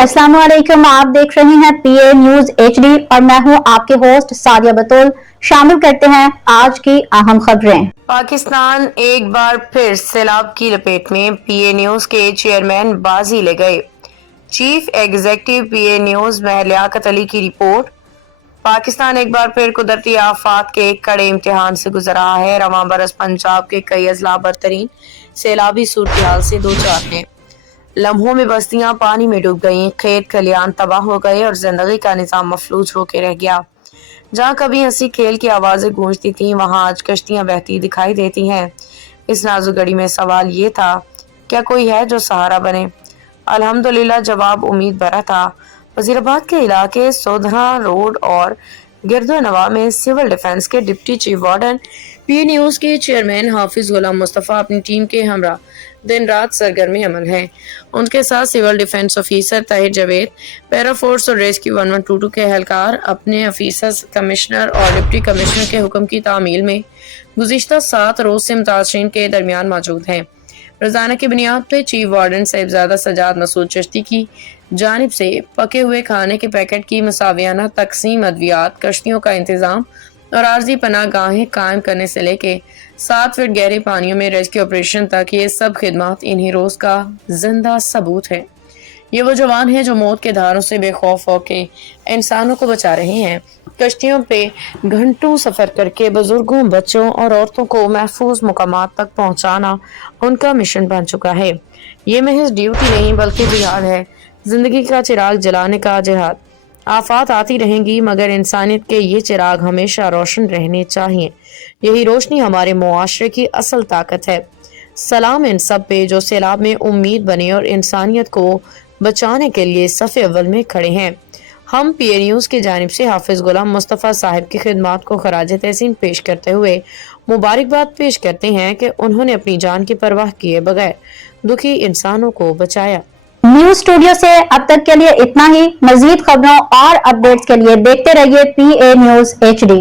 अस्सलाम वालेकुम। आप देख रहे हैं पीए न्यूज एचडी और मैं हूं आपके होस्ट सादिया बतूल। शामिल करते हैं आज की अहम खबरें। पाकिस्तान एक बार फिर सैलाब की लपेट में, पीए न्यूज के चेयरमैन बाजी ले गए। चीफ एग्जीक्यूटिव पीए न्यूज महर लियाकत अली की रिपोर्ट। पाकिस्तान एक बार फिर कुदरती आफात के कड़े इम्तिहान से गुजर रहा है। रवां बरस पंजाब के कई अजला बदतरीन सैलाबी सूरत से दो चार हैं। लम्हों में बस्तियां पानी में डूब गईं, खेत खलियान तबाह हो गए और जिंदगी का निजाम मफलूज होकर रह गया। जहाँ कभी हंसी खेल की आवाजें गूंजती थीं, वहाँ आज कश्तियां बहती दिखाई देती हैं। इस नाजुक घड़ी में सवाल ये था, क्या कोई है जो सहारा बने? अल्हम्दुलिल्लाह जवाब उम्मीद भरा था। वजीराबाद के इलाके सोधरा रोड और गिरदोनवा में सिविल डिफेंस के deputy chief warden P news के चेयरमैन हाफिज गुलाम मुस्तफा अपनी टीम के हमरा दिन रात सरगर्मी अमल है। उनके साथ civil defence officer Tahir Javed, para force और रेस्क्यू 1122 के एहलकार अपने ऑफिसर्स, कमिश्नर और डिप्टी कमिश्नर के हुक्म की तामील में गुज़िश्ता 7 रोज से मुतासरीन के दरमियान मौजूद हैं। रोजाना की बुनियाद पर चीफ वार्डन साहिबजादा सजाद मसूद चिश्ती की जानिब से पके हुए खाने के पैकेट की मुसावियाना तकसीम, अद्वियात, कश्तियों का इंतजाम और आर्जी पनाह गाहें कायम करने से लेके 7 फीट गहरे पानियों में रेस्क्यू ऑपरेशन तक, ये सब खिदमात इन हीरोज का जिंदा सबूत है। ये वो जवान हैं जो मौत के धारों से बेखौफ होके इंसानों को बचा रहे हैं। कश्तियों पे घंटों सफर करके बुजुर्गों, बच्चों और औरतों को महफूज मुकामात तक पहुंचाना उनका मिशन बन चुका है। ये महज ड्यूटी नहीं बल्कि जिहाद है, जिंदगी का चिराग जलाने का जिहाद। आफात आती रहेंगी मगर इंसानियत के ये चिराग हमेशा रोशन रहने चाहिए। यही रोशनी हमारे मुआशरे की असल ताकत है। सलाम इन सब पे जो सैलाब में उम्मीद बने और इंसानियत को बचाने के लिए सफ़े अव्वल में खड़े हैं। हम पीए न्यूज़ की जानिब से हाफिज गुलाम मुस्तफ़ा साहिब की खिदमात को खराज तहसीन पेश करते हुए मुबारकबाद पेश करते हैं कि उन्होंने अपनी जान की परवाह किए बगैर दुखी इंसानों को बचाया। न्यूज स्टूडियो से अब तक के लिए इतना ही। मजीद खबरों और अपडेट्स के लिए देखते रहिए पीए न्यूज एचडी।